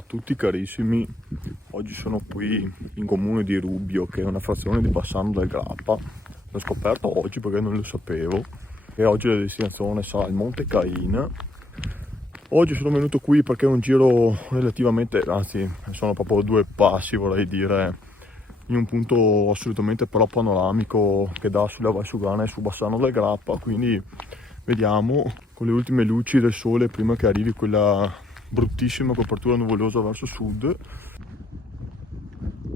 Ciao a tutti carissimi, oggi sono qui in comune di Rubbio, che è una frazione di Bassano del Grappa. L'ho scoperto oggi perché non lo sapevo, e oggi la destinazione sarà il Monte Caina. Oggi sono venuto qui perché è un giro relativamente, anzi sono proprio 2 passi vorrei dire, in un punto assolutamente però panoramico che dà sulla Valsugana e su Bassano del Grappa, quindi vediamo con le ultime luci del sole prima che arrivi quella bruttissima copertura nuvolosa verso sud.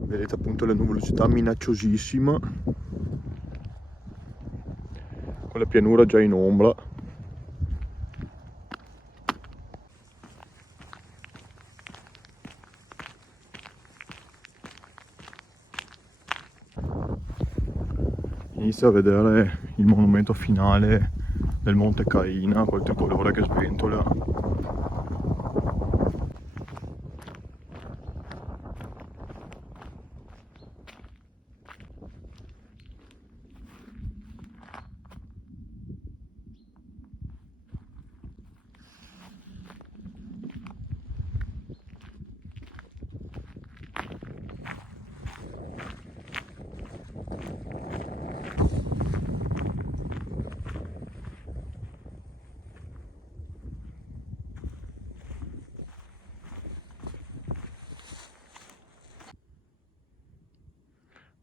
Vedete appunto la nuvolosità minacciosissima con la pianura già in ombra. Inizia a vedere il monumento finale del Monte Caina col tricolore che sventola.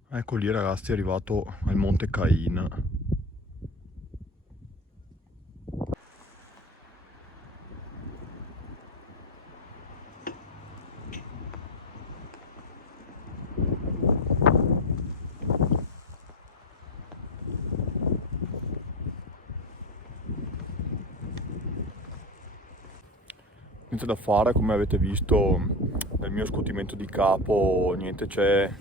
Ecco lì ragazzi, è arrivato al Monte Caina. Niente da fare, come avete visto nel mio scottimento di capo, niente, c'è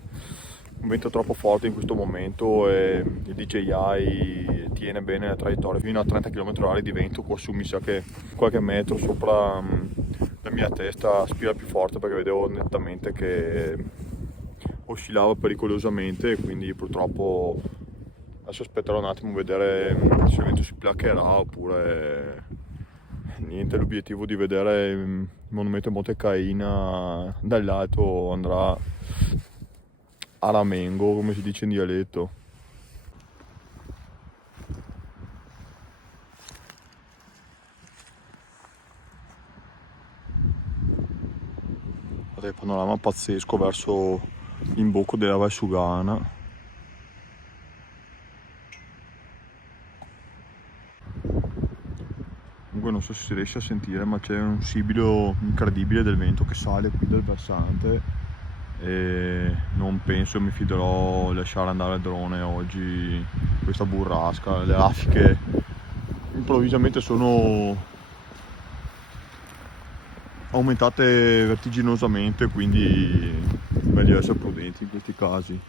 un vento troppo forte in questo momento e il DJI tiene bene la traiettoria fino a 30 km/h di vento. Quassù mi sa che qualche metro sopra la mia testa spira più forte, perché vedevo nettamente che oscillava pericolosamente, quindi purtroppo adesso aspetterò un attimo a vedere se il vento si placherà oppure niente. L'obiettivo di vedere il monumento Monte Caina dall'alto andrà a ramengo, come si dice in dialetto. Guardate il panorama pazzesco verso l'imbocco della Valsugana. Comunque non so se si riesce a sentire, ma c'è un sibilo incredibile del vento che sale qui dal versante e non penso mi fiderò lasciare andare il drone oggi questa burrasca. Le raffiche improvvisamente sono aumentate vertiginosamente, quindi è meglio essere prudenti in questi casi.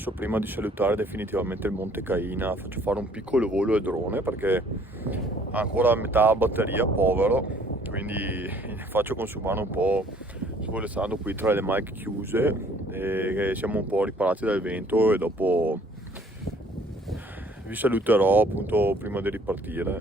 Adesso prima di salutare definitivamente il Monte Caina faccio fare un piccolo volo al drone perché ha ancora metà batteria, povero, quindi faccio consumare un po' svolezzando qui tra le mic chiuse e che siamo un po' riparati dal vento e dopo vi saluterò appunto prima di ripartire.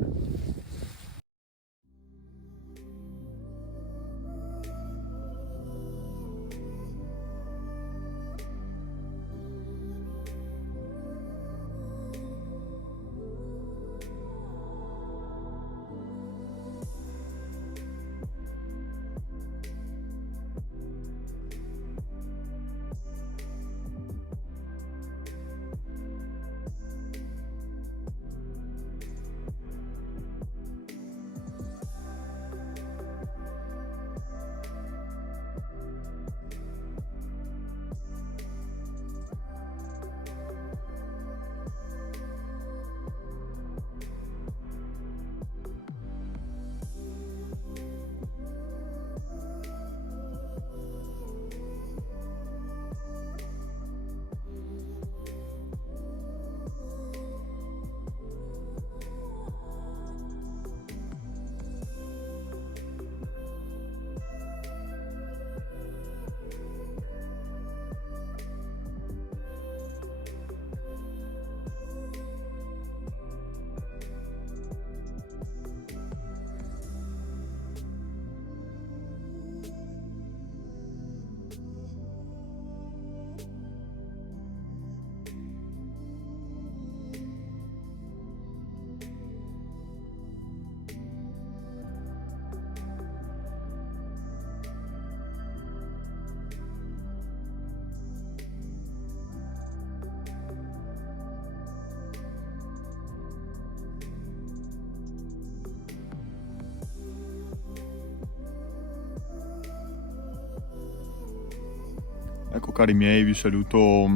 Ecco cari miei, vi saluto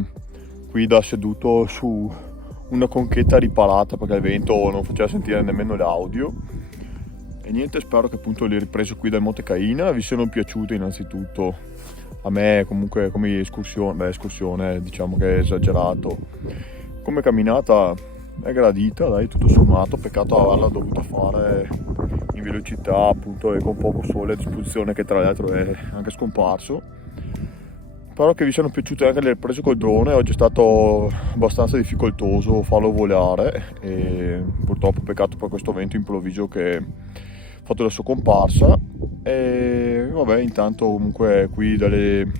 qui da seduto su una conchetta riparata perché il vento non faceva sentire nemmeno l'audio. E niente, spero che appunto le riprese qui dal Monte Caina vi siano piaciute innanzitutto. A me comunque come escursione diciamo che è esagerato. Come camminata è gradita, dai, tutto sommato, peccato averla dovuta fare in velocità appunto e con poco sole a disposizione che tra l'altro è anche scomparso. Spero che vi siano piaciute anche le riprese col drone, oggi è stato abbastanza difficoltoso farlo volare e purtroppo peccato per questo vento improvviso che ha fatto la sua comparsa. E vabbè, intanto comunque qui dalle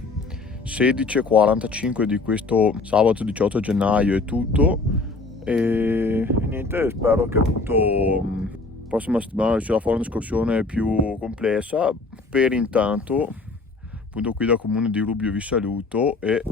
16:45 di questo sabato 18 gennaio è tutto e niente, spero che appunto la prossima settimana riuscirò a fare un'escursione più complessa. Per intanto appunto qui dal comune di Rubbio vi saluto e